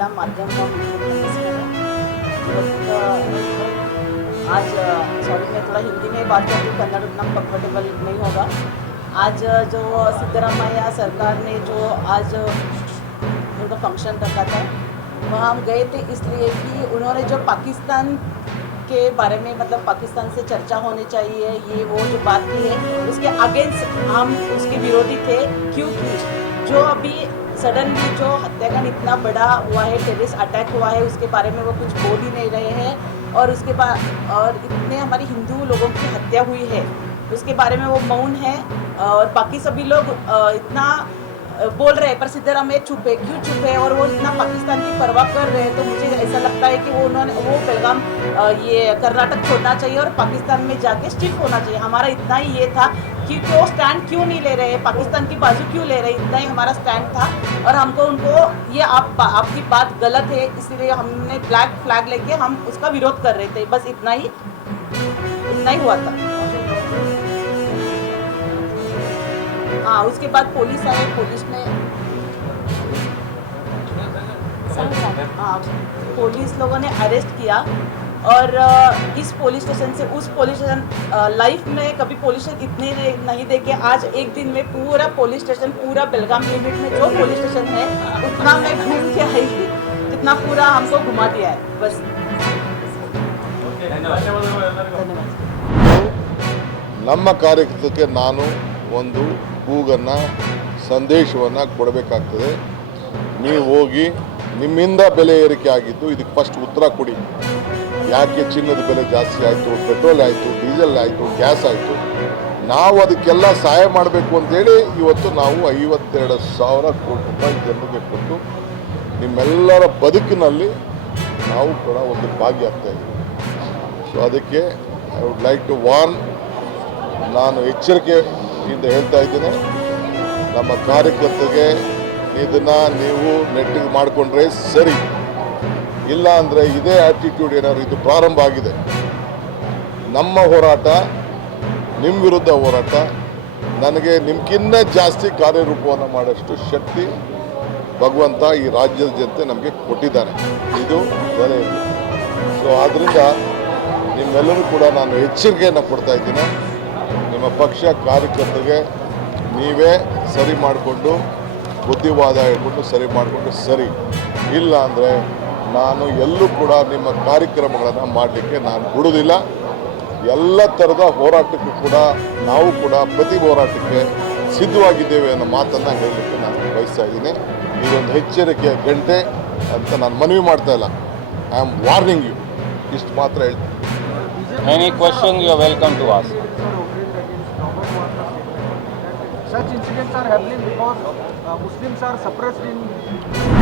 ಎಲ್ಲ ಮಾಧ್ಯಮ मीडिया को नमस्कार। आज सॉरी मैं थोड़ा हिंदी में बात करती हूँ, कन्नड़ उतना कंफर्टेबल नहीं होगा। आज जो सिद्धरामैया सरकार ने जो आज उनका फंक्शन रखा था वहाँ हम गए थे इसलिए कि उन्होंने जो पाकिस्तान के बारे में मतलब पाकिस्तान से चर्चा होनी चाहिए ये वो जो बात की है उसके अगेंस्ट हम उसके विरोधी थे, क्योंकि जो अभी सडनली जो हत्याकांड इतना बड़ा हुआ है, टेररिस्ट अटैक हुआ है, उसके बारे में वो कुछ बोल ही नहीं रहे हैं। और उसके बाद और इतने हमारे हिंदू लोगों की हत्या हुई है उसके बारे में वो मौन है। और बाकी सभी लोग इतना बोल रहे हैं पर सिद्धरामैया चुप है, क्यों चुप है? और वो इतना पाकिस्तान की परवाह कर रहे हैं, तो मुझे ऐसा लगता है कि वो बेलगाम ये कर्नाटक छोड़ना चाहिए और पाकिस्तान में जाके शिफ्ट होना चाहिए। हमारा इतना ही ये था कि वो स्टैंड क्यों नहीं ले रहे, पाकिस्तान की बाजू क्यों ले रहे, इतना ही हमारा स्टैंड था। और हमको उनको ये आपकी बात गलत है इसलिए हमने ब्लैक फ्लैग लेके हम उसका विरोध कर रहे थे, बस इतना ही हुआ था। हाँ, उसके बाद पुलिस आए, पुलिस ने हाँ पुलिस लोगों ने अरेस्ट किया। और इस पुलिस स्टेशन से उस पुलिस स्टेशन लाइफ में कभी पुलिस स्टेशन इतने नहीं देखे। आज एक दिन में पूरा पुलिस स्टेशन पूरा बेलगाम लिमिट में जो पुलिस स्टेशन है उतना मैं घूम के आई हूँ, जितना पूरा हमको घुमा दिया है। बस धन्यवाद। ನಮ್ಮ ಕಾರ್ಯಕರ್ತಕ್ಕೆ ನಾನು ಒಂದು ಕೂಗನ್ನು ಸಂದೇಶವನ್ನು ಕೊಡಬೇಕಾಗ್ತದೆ. ನೀವು ಹೋಗಿ ನಿಮ್ಮಿಂದ ಬೆಲೆ ಏರಿಕೆ ಆಗಿದ್ದು ಇದಕ್ಕೆ ಫಸ್ಟ್ ಉತ್ತರ ಕೊಡಿ. ಯಾಕೆ ಚಿನ್ನದ ಬೆಲೆ ಜಾಸ್ತಿ ಆಯಿತು, ಪೆಟ್ರೋಲ್ ಆಯಿತು, ಡೀಸೆಲ್ ಆಯಿತು, ಗ್ಯಾಸ್ ಆಯಿತು, ನಾವು ಅದಕ್ಕೆಲ್ಲ ಸಹಾಯ ಮಾಡಬೇಕು ಅಂತೇಳಿ ಇವತ್ತು ನಾವು 52,000 ಕೋಟಿ ರೂಪಾಯಿ ಜನರಿಗೆ ಕೊಟ್ಟು ನಿಮ್ಮೆಲ್ಲರ ಬದುಕಿನಲ್ಲಿ ನಾವು ಕೂಡ ಒಂದು ಭಾಗಿಯಾಗ್ತಾ ಇದ್ದೀವಿ. ಸೊ ಅದಕ್ಕೆ I would like to warn, ನಾನು ಎಚ್ಚರಿಕೆಯಿಂದ ಹೇಳ್ತಾ ಇದ್ದೇನೆ, ನಮ್ಮ ಕಾರ್ಯಕರ್ತರಿಗೆ ಇದನ್ನು ನೀವು ನೆಟ್ಟಿಗೆ ಮಾಡಿಕೊಂಡ್ರೆ ಸರಿ, ಇಲ್ಲ ಅಂದರೆ ಇದೇ ಆ್ಯಟಿಟ್ಯೂಡ್ ಏನಾದ್ರು ಇದು ಪ್ರಾರಂಭ ಆಗಿದೆ, ನಮ್ಮ ಹೋರಾಟ ನಿಮ್ಮ ವಿರುದ್ಧ ಹೋರಾಟ, ನನಗೆ ನಿಮ್ಗಿನ್ನ ಜಾಸ್ತಿ ಕಾರ್ಯರೂಪವನ್ನು ಮಾಡೋಷ್ಟು ಶಕ್ತಿ ಭಗವಂತ ಈ ರಾಜ್ಯದ ಜನತೆ ನಮಗೆ ಕೊಟ್ಟಿದ್ದಾನೆ, ಇದು ಬೇರೆ ಇಲ್ಲ. ಸೊ ಆದ್ದರಿಂದ ನಿಮ್ಮೆಲ್ಲರೂ ಕೂಡ ನಾನು ಎಚ್ಚರಿಕೆಯನ್ನು ಕೊಡ್ತಾ ಇದ್ದೀನಿ. ನಿಮ್ಮ ಪಕ್ಷ ಕಾರ್ಯಕರ್ತರಿಗೆ ನೀವೇ ಸರಿ ಮಾಡಿಕೊಂಡು ಬುದ್ಧಿವಾದ ಹೇಳ್ಕೊಂಡು ಸರಿ ಮಾಡಿಕೊಂಡು ಸರಿ, ಇಲ್ಲ ಅಂದರೆ ನಾನು ಎಲ್ಲೂ ಕೂಡ ನಿಮ್ಮ ಕಾರ್ಯಕ್ರಮಗಳನ್ನು ಮಾಡಲಿಕ್ಕೆ ನಾನು ಬಿಡೋದಿಲ್ಲ. ಎಲ್ಲ ಥರದ ಹೋರಾಟಕ್ಕೂ ಕೂಡ ನಾವು ಕೂಡ ಪ್ರತಿ ಹೋರಾಟಕ್ಕೆ ಸಿದ್ಧವಾಗಿದ್ದೇವೆ ಅನ್ನೋ ಮಾತನ್ನು ಹೇಳಲಿಕ್ಕೆ ನಾನು ಬಯಸ್ತಾ ಇದ್ದೀನಿ. ಇದೊಂದು ಎಚ್ಚರಿಕೆಯ ಗಂಟೆ ಅಂತ ನಾನು ಮನವಿ ಮಾಡ್ತಾ ಇಲ್ಲ, ಐ ಆಮ್ ವಾರ್ನಿಂಗ್ ಯು, ಇಷ್ಟು ಮಾತ್ರ ಹೇಳ್ತೀನಿ. Any question you are welcome to ask. Such incidents are happening because Muslims are suppressed in